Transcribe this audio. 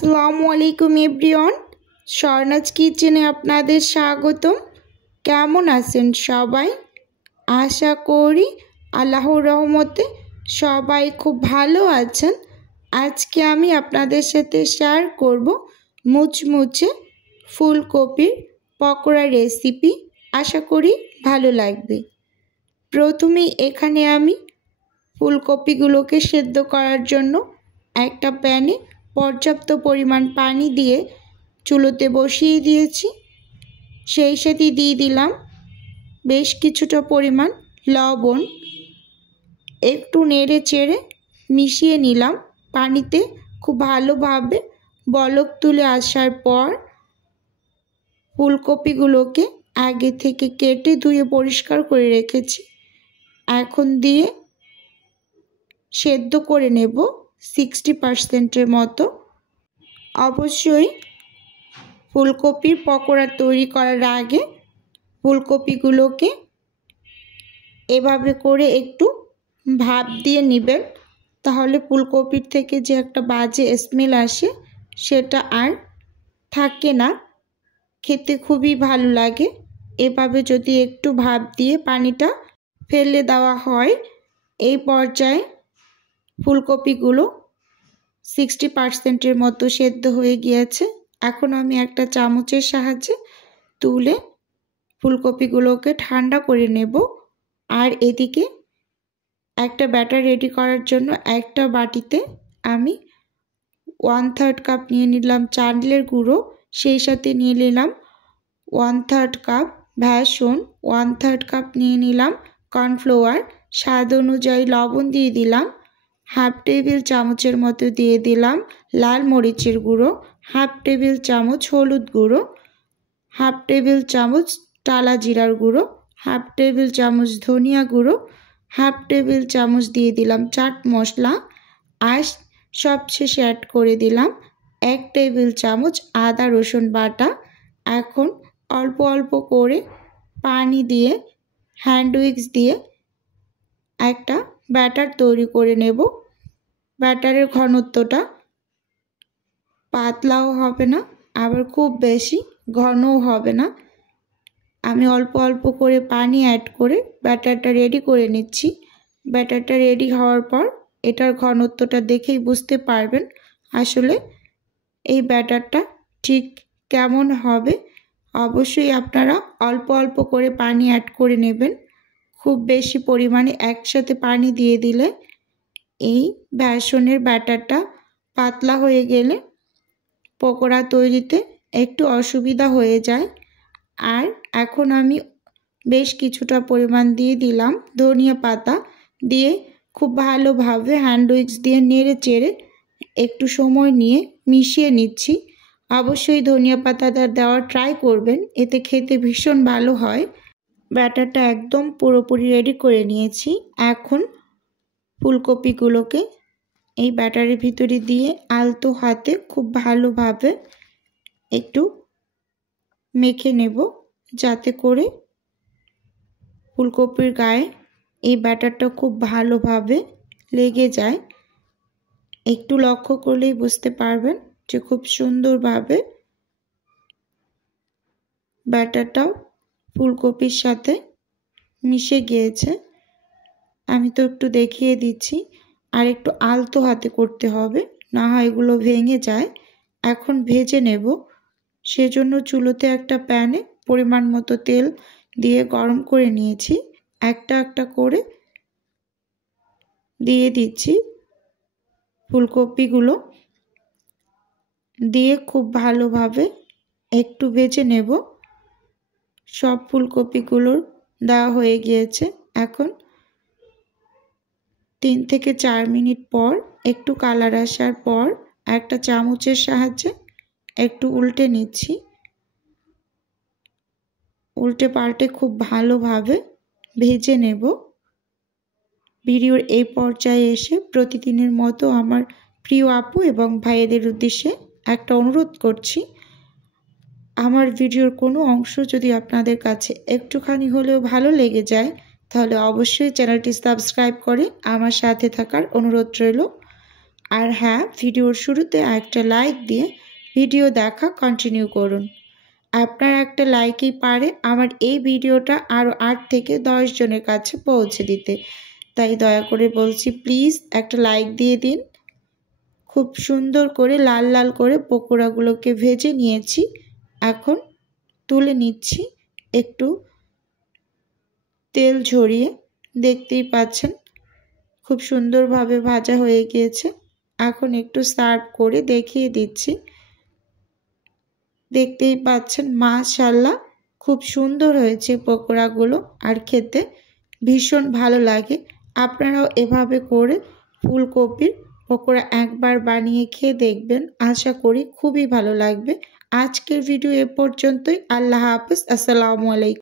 আসসালামু আলাইকুম এভরিওয়ান, স্বর্ণাজ কিচেনে আপনাদের স্বাগতম। কেমন আছেন সবাই? আশা করি আল্লাহর রহমতে সবাই খুব ভালো আছেন। আজকে আমি আপনাদের সাথে শেয়ার করব মুচমুচে ফুলকপির পকোড়া রেসিপি। আশা করি ভালো লাগবে। প্রথমেই এখানে আমি ফুলকপিগুলোকে সেদ্ধ করার জন্য একটা প্যানে পর্যাপ্ত পরিমাণ পানি দিয়ে চুলোতে বসিয়ে দিয়েছি। সেই সাথে দিয়ে দিলাম বেশ কিছুটা পরিমাণ লবণ। একটু নেড়ে চেড়ে মিশিয়ে নিলাম পানিতে। খুব ভালোভাবে বলক তুলে আসার পর ফুলকপিগুলোকে আগে থেকে কেটে ধুয়ে পরিষ্কার করে রেখেছি, এখন দিয়ে সেদ্ধ করে নেব 60% মতো। অবশ্যই ফুলকপির পকোড়া তৈরি করার আগে ফুলকপিগুলোকে এভাবে করে একটু ভাপ দিয়ে নেবেন, তাহলে ফুলকপির থেকে যে একটা বাজে স্মেল আসে সেটা আর থাকে না, খেতে খুবই ভালো লাগে। এভাবে যদি একটু ভাপ দিয়ে পানিটা ফেলে দেওয়া হয়, এই পর্যায়ে ফুলকপিগুলো 60% মতো সেদ্ধ হয়ে গিয়েছে। এখন আমি একটা চামচের সাহায্যে তুলে ফুলকপিগুলোকে ঠান্ডা করে নেব। আর এদিকে একটা ব্যাটার রেডি করার জন্য একটা বাটিতে আমি 1/3 কাপ নিয়ে নিলাম চালের গুঁড়ো, সেই সাথে নিয়ে নিলাম 1/3 কাপ বেসন, 1/3 কাপ নিয়ে নিলাম কর্নফ্লাওয়ার, স্বাদ অনুযায়ী লবণ দিয়ে দিলাম, হাফ টেবিল চামচের মতো দিয়ে দিলাম লাল মরিচের গুঁড়ো, হাফ টেবিল চামচ হলুদ গুঁড়ো, হাফ টেবিল চামচ টালা জিরার গুঁড়ো, হাফ টেবিল চামচ ধনিয়া গুঁড়ো, হাফ টেবিল চামচ দিয়ে দিলাম চাট মশলা, আর সবশেষে অ্যাড করে দিলাম 1 টেবিল চামচ আদা রসুন বাটা। এখন অল্প অল্প করে পানি দিয়ে হ্যান্ড উইক্স দিয়ে একটা ব্যাটার তৈরি করে নেব। ব্যাটারের ঘনত্বটা পাতলাও হবে না, আবার খুব বেশি ঘনও হবে না। আমি অল্প অল্প করে পানি অ্যাড করে ব্যাটারটা রেডি করে নিচ্ছি। ব্যাটারটা রেডি হওয়ার পর এটার ঘনত্বটা দেখেই বুঝতে পারবেন আসলে এই ব্যাটারটা ঠিক কেমন হবে। অবশ্যই আপনারা অল্প অল্প করে পানি অ্যাড করে নেবেন। খুব বেশি পরিমাণে একসাথে পানি দিয়ে দিলে এই বেসনের ব্যাটারটা পাতলা হয়ে গেলে পকোড়া তৈরিতে একটু অসুবিধা হয়ে যায়। আর এখন আমি বেশ কিছুটা পরিমাণ দিয়ে দিলাম ধনিয়া পাতা, দিয়ে খুব ভালোভাবে হ্যান্ড উইক্স দিয়ে নেড়ে চেড়ে একটু সময় নিয়ে মিশিয়ে নিচ্ছি। অবশ্যই ধনিয়া পাতাটা দেওয়ার ট্রাই করবেন, এতে খেতে ভীষণ ভালো হয়। ব্যাটারটা একদম পুরোপুরি রেডি করে নিয়েছি। এখন ফুলকপিগুলোকে এই ব্যাটারের ভিতরে দিয়ে আলতো হাতে খুব ভালোভাবে একটু মেখে নেব, যাতে করে ফুলকপির গায়ে এই ব্যাটারটা খুব ভালোভাবে লেগে যায়। একটু লক্ষ্য করলেই বুঝতে পারবেন যে খুব সুন্দরভাবে ব্যাটারটাও ফুলকপির সাথে মিশে গিয়েছে। আমি তো একটু দেখিয়ে দিচ্ছি, আর একটু আলতো হাতে করতে হবে, না হয় এগুলো ভেঙে যায়। এখন ভেজে নেব, সেজন্য চুলোতে একটা প্যানে পরিমাণ মতো তেল দিয়ে গরম করে নিয়েছি। একটা একটা করে দিয়ে দিচ্ছি ফুলকপিগুলো, দিয়ে খুব ভালোভাবে একটু ভেজে নেব। সব ফুলকপিগুলোর দেওয়া হয়ে গিয়েছে। এখন 3 থেকে 4 মিনিট পর একটু কালার আসার পর একটা চামচের সাহায্যে একটু উল্টে নিচ্ছি। উল্টে পাল্টে খুব ভালোভাবে ভেজে নেব। ভিডিওর এই পর্যায়ে এসে প্রতিদিনের মতো আমার প্রিয় আপু এবং ভাইদের উদ্দেশ্যে একটা অনুরোধ করছি, আমার ভিডিওর কোনো অংশ যদি আপনাদের কাছে একটুখানি হলেও ভালো লেগে যায়, তাহলে অবশ্যই চ্যানেলটি সাবস্ক্রাইব করে আমার সাথে থাকার অনুরোধ রইল। আর হ্যাঁ, ভিডিওর শুরুতে একটা লাইক দিয়ে ভিডিও দেখা কন্টিনিউ করুন। আপনার একটা লাইকই পারে আমার এই ভিডিওটা আরও 8 থেকে 10 জনের কাছে পৌঁছে দিতে। তাই দয়া করে বলছি, প্লিজ একটা লাইক দিয়ে দিন। খুব সুন্দর করে লাল লাল করে পকোড়াগুলোকে ভেজে নিয়েছি। এখন তুলে নিচ্ছি একটু তেল ঝরিয়ে। দেখতেই পাচ্ছেন খুব সুন্দরভাবে ভাজা হয়ে গিয়েছে। এখন একটু সার্ভ করে দেখিয়ে দিচ্ছি। দেখতেই পাচ্ছেন মাশাআল্লাহ খুব সুন্দর হয়েছে পকোড়াগুলো, আর খেতে ভীষণ ভালো লাগে। আপনারাও এভাবে করে ফুলকপির পকোড়া একবার বানিয়ে খেয়ে দেখবেন, আশা করি খুবই ভালো লাগবে। আজকের ভিডিও এ পর্যন্তই। আল্লাহ হাফেজ। আসসালামু আলাইকুম।